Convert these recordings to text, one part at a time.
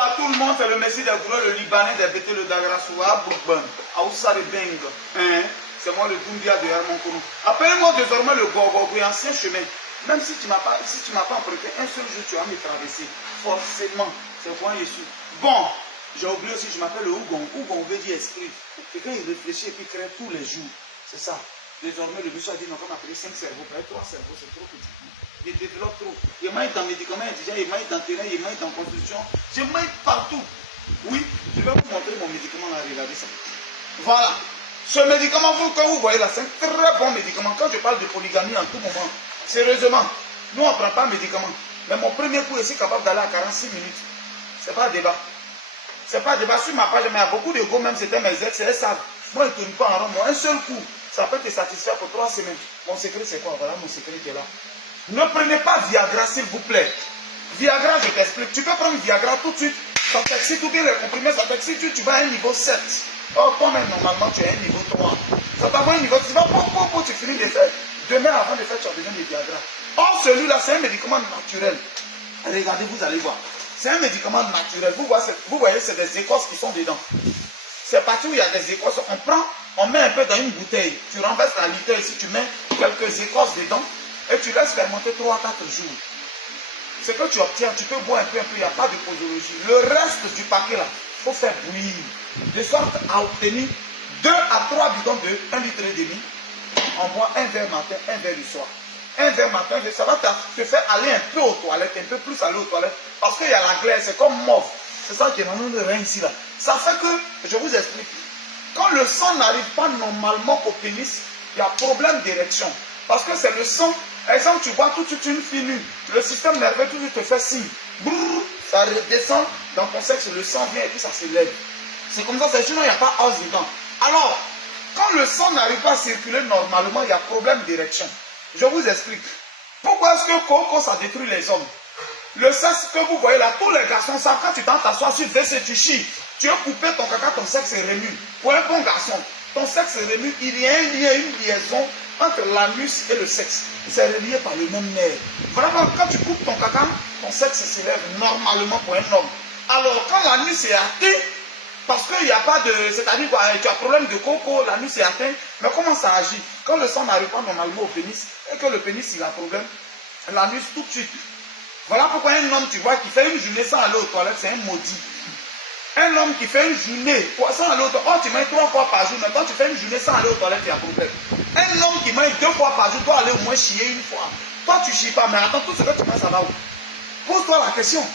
À tout le monde, c'est le Messie des couleurs, le Libanais des BT, le Dagrassoua, Bourban, Aoussa de Beng. C'est moi le Doumbia de Hermonkounou. Appelle-moi désormais le Gogo, ancien chemin. Même si tu ne m'as pas emprunté un seul jour, tu vas me traverser. Forcément, c'est point Jésus. Bon, j'ai oublié aussi, je m'appelle le Ougon. Ougon veut dire esprit. Quelqu'un il réfléchit et puis crée tous les jours. C'est ça. Désormais, le monsieur a dit, non, on va appeler 5 cerveaux. 3 cerveaux, c'est trop petit. Il développe trop. Il maille dans médicaments indigènes, il maille dans terrain, il maille dans construction. Je maille partout. Oui, je vais vous montrer mon médicament là, regardez ça. Voilà. Ce médicament que vous voyez là, c'est un très bon médicament. Quand je parle de polygamie en tout moment, sérieusement, nous on ne prend pas de médicament. Mais mon premier coup, je suis capable d'aller à 46 minutes. Ce n'est pas un débat. C'est pas un débat sur ma page, mais il y a beaucoup de go, même c'était mes ex, elles savent. Moi, je ne tourne pas en rond. Un seul coup, ça peut te satisfaire pour 3 semaines. Mon secret, c'est quoi? Voilà, mon secret qui est là. Ne prenez pas Viagra, s'il vous plaît. Viagra, je t'explique. Tu peux prendre Viagra tout de suite. Ça t'excite ou bien les comprimés, ça t'excite, tu vas à un niveau 7. Or, toi-même, normalement, tu es à un niveau 3. Ça t'envoie un niveau, tu vas, tu finis de faire. Demain, avant de faire, tu as besoin de Viagra. Or, celui-là, c'est un médicament naturel. Regardez, vous allez voir. C'est un médicament naturel. Vous voyez, c'est des écorces qui sont dedans. C'est partout où il y a des écorces. On prend, on met un peu dans une bouteille. Tu renverses la litre ici, tu mets quelques écorces dedans. Et tu laisses fermenter 3 à 4 jours. Ce que tu obtiens, tu peux boire un peu, il n'y a pas de posologie. Le reste du paquet là, il faut faire bouillir. De sorte à obtenir 2 à 3 bidons de 1,5 litre. On boit un verre matin, un verre du soir. Un verre matin, ça va te faire aller un peu aux toilettes, un peu plus aller aux toilettes. Parce qu'il y a la glaise, c'est comme mauve. C'est ça qui est normalement de rien ici là. Ça fait que, je vous explique, quand le sang n'arrive pas normalement au pénis, il y a problème d'érection. Parce que c'est le sang. Par exemple, tu vois tout de suite une fille nue. Le système nerveux tout de suite te fait signe. Brrr, ça redescend dans ton sexe, le sang vient et puis ça s'élève. C'est comme ça, sinon il n'y a pas os dedans. Alors, quand le sang n'arrive pas à circuler normalement, il y a problème d'érection. Je vous explique. Pourquoi est-ce que Coco, ça détruit les hommes? Le sexe que vous voyez là, tous les garçons savent quand tu t'assois sur WC, tu chies. Tu as coupé ton caca, ton sexe est remue. Pour un bon garçon, ton sexe est remue. Il y a un lien, une liaison entre l'anus et le sexe. C'est relié par le même nerf. Vraiment, quand tu coupes ton caca, ton sexe s'élève normalement pour un homme. Alors, quand l'anus est atteint, parce qu'il n'y a pas de... C'est-à-dire que tu as problème de coco, l'anus est atteint, mais comment ça agit? Quand le sang n'arrive pas normalement au pénis, et que le pénis il a problème, l'anus tout de suite. Voilà pourquoi un homme, tu vois, qui fait une journée sans aller aux toilettes, c'est un maudit. Un homme qui fait une journée sans aller aux toilettes, oh, tu manges 3 fois par jour, mais quand tu fais une journée sans aller aux toilettes, il y a problème. Un homme qui mange 2 fois par jour doit aller au moins chier une fois. Toi, tu ne chies pas, mais attends, tout ce que tu manges, ça va où? Pose-toi la question.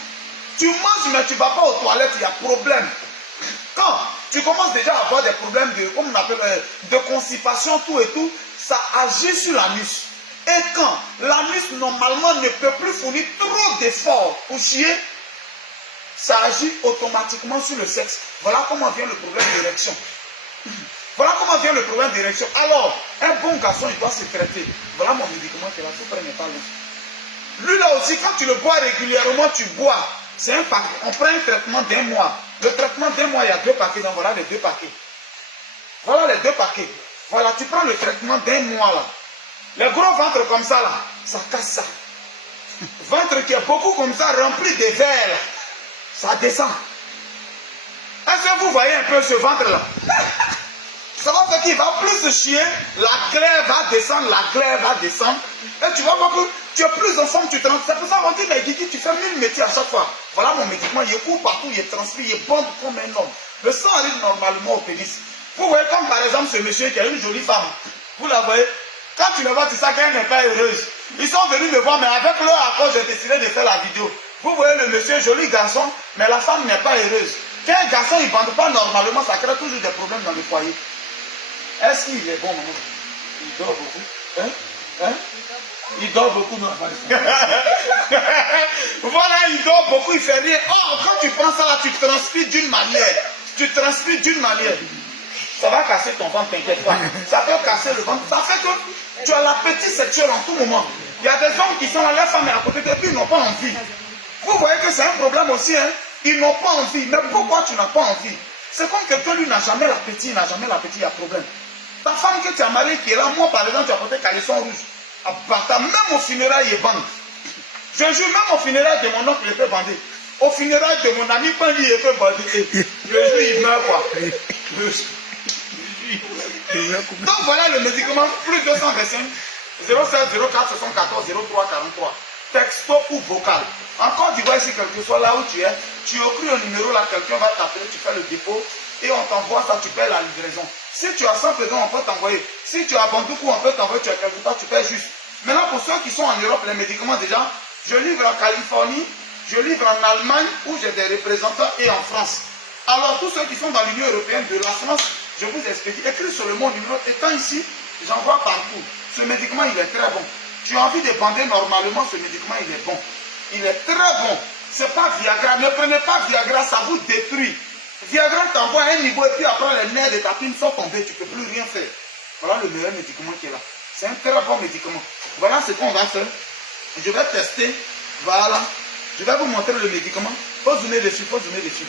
Tu manges, mais tu ne vas pas aux toilettes, il y a problème. Quand tu commences déjà à avoir des problèmes de, comme on appelle, de constipation, tout et tout, ça agit sur l'anus. Et quand l'anus, normalement, ne peut plus fournir trop d'efforts pour chier, ça agit automatiquement sur le sexe. Voilà comment vient le problème d'érection. Voilà comment vient le problème d'érection. Alors, un bon garçon, il doit se traiter. Voilà mon médicament qui est là, tout près n'est pas long. Lui là aussi, quand tu le bois régulièrement, tu bois. C'est un paquet. On prend un traitement d'1 mois. Le traitement d'1 mois, il y a 2 paquets. Donc voilà les 2 paquets. Voilà les 2 paquets. Voilà, tu prends le traitement d'1 mois là. Les gros ventres comme ça là, ça casse ça. Ventre qui est beaucoup comme ça, rempli de verre là. Ça descend. Est-ce que vous voyez un peu ce ventre là? Ça va faire qu'il va plus se chier, la glaire va descendre, et tu vas voir que tu es plus en forme, tu te rends. C'est pour ça qu'on dit, mais Guigui, tu fais 1000 métiers à chaque fois. Voilà mon médicament, il court partout, il transpire, il bombe comme un homme. Le sang arrive normalement au pénis. Vous voyez comme par exemple ce monsieur qui a une jolie femme. Vous la voyez? Quand tu le vois, tu sais qu'elle n'est pas heureuse. Ils sont venus me voir, mais avec leur accord, j'ai décidé de faire la vidéo. Vous voyez le monsieur, joli garçon, mais la femme n'est pas heureuse. Quand un garçon ne bande pas normalement, ça crée toujours des problèmes dans le foyer. Est-ce qu'il est bon, maman? Il dort beaucoup. Hein? Il dort beaucoup, non? Voilà, il dort beaucoup, il fait rien. Oh, quand tu prends ça là, tu transpires d'une manière. Ça va casser ton ventre, t'inquiète pas. Ça peut casser le ventre. Ça fait que tu as l'appétit sexuel en tout moment. Il y a des hommes qui sont là, leur femme est à côté de puis ils n'ont pas envie. Vous voyez que c'est un problème aussi, hein? Ils n'ont pas envie. Mais pourquoi tu n'as pas envie? C'est comme quelqu'un, lui, n'a jamais l'appétit, il y a problème. Ta femme que tu as mariée qui est là, moi par exemple, tu as porté caleçon rouge. Même au funérailles, il est bandé. Je jure, même au funérailles de mon oncle, il était bandé. Au funérail de mon ami, quand il est fait baptiser, le jour il meurt quoi. Donc voilà le médicament, plus 225 07 04 74 03 43. Texto ou vocal. En Côte d'Ivoire, si quel que soit là où tu es, tu écris un numéro là, quelqu'un va t'appeler, tu fais le dépôt et on t'envoie ça, tu paies la livraison. Si tu as 100 pesos, on peut t'envoyer. Si tu as Bandoukou, on peut t'envoyer, tu as quelque part, tu paies juste. Maintenant, pour ceux qui sont en Europe, les médicaments déjà, je livre en Californie, je livre en Allemagne où j'ai des représentants et en France. Alors, tous ceux qui sont dans l'Union européenne de la France, je vous explique, écris sur le mon numéro, étant ici, j'envoie partout. Ce médicament, il est très bon. Tu as envie de bander normalement, ce médicament, il est bon. Il est très bon. Ce n'est pas Viagra. Ne prenez pas Viagra, ça vous détruit. Viagra t'envoie à un niveau et puis après les nerfs de ta pine sont tombés, tu ne peux plus rien faire. Voilà le meilleur médicament qui est là. C'est un très bon médicament. Voilà ce qu'on va faire. Je vais tester. Voilà. Je vais vous montrer le médicament. Faut zoomer dessus, faut zoomer dessus.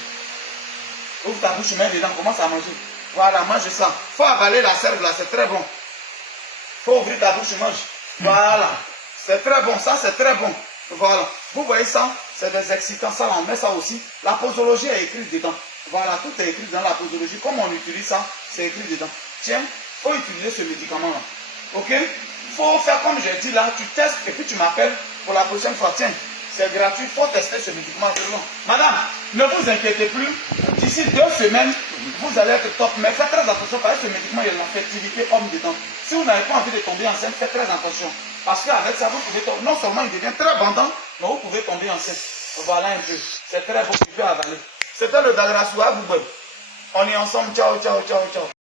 Ouvre ta bouche, mets dedans, commence à manger. Voilà, mange ça. Faut avaler la sève là, c'est très bon. Faut ouvrir ta bouche, mange. Voilà. C'est très bon, ça c'est très bon. Voilà. Vous voyez ça, c'est des excitants. Ça, on met ça aussi. La posologie est écrite dedans. Voilà, tout est écrit dans la posologie. Comme on utilise ça, c'est écrit dedans. Tiens, faut utiliser ce médicament-là. Ok? Faut faire comme j'ai dit là, tu testes et puis tu m'appelles pour la prochaine fois. Tiens, c'est gratuit, faut tester ce médicament. Madame, ne vous inquiétez plus. D'ici 2 semaines, vous allez être top. Mais faites très attention parce que ce médicament, il y a une fertilité homme dedans. Si vous n'avez pas envie de tomber enceinte, faites très attention. Parce qu'avec ça, vous pouvez tomber. Non seulement il devient très abondant, mais vous pouvez tomber enceinte. Voilà un peu. C'est très bon, tu peux avaler. C'était le Dagrassoua Boubou. On est ensemble. Ciao, ciao, ciao, ciao.